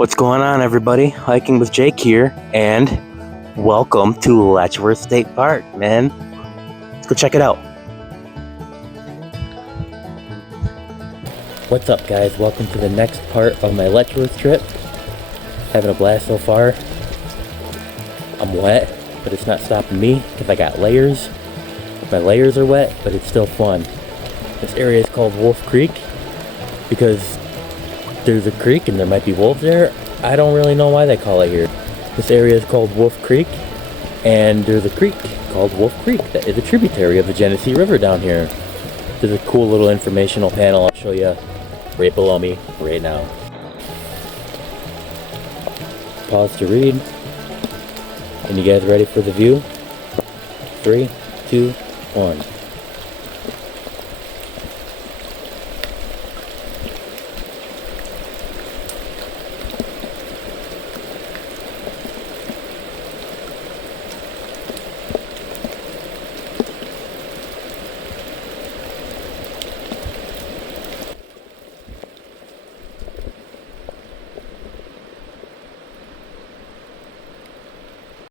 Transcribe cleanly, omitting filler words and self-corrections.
What's going on, everybody? Hiking with Jake here, and welcome to Letchworth State Park, man. Let's go check it out. What's up, guys? Welcome to the next part of my Letchworth trip. Having a blast so far. I'm wet, but it's not stopping me because I got layers. My layers are wet, but it's still fun. This area is called Wolf Creek because there's a creek and there might be wolves there. I don't really know why they call it here. This area is called Wolf Creek, and there's a creek called Wolf Creek that is a tributary of the Genesee River down here. There's a cool little informational panel I'll show you right below me right now. Pause to read. And you guys ready for the view? 3, 2, 1.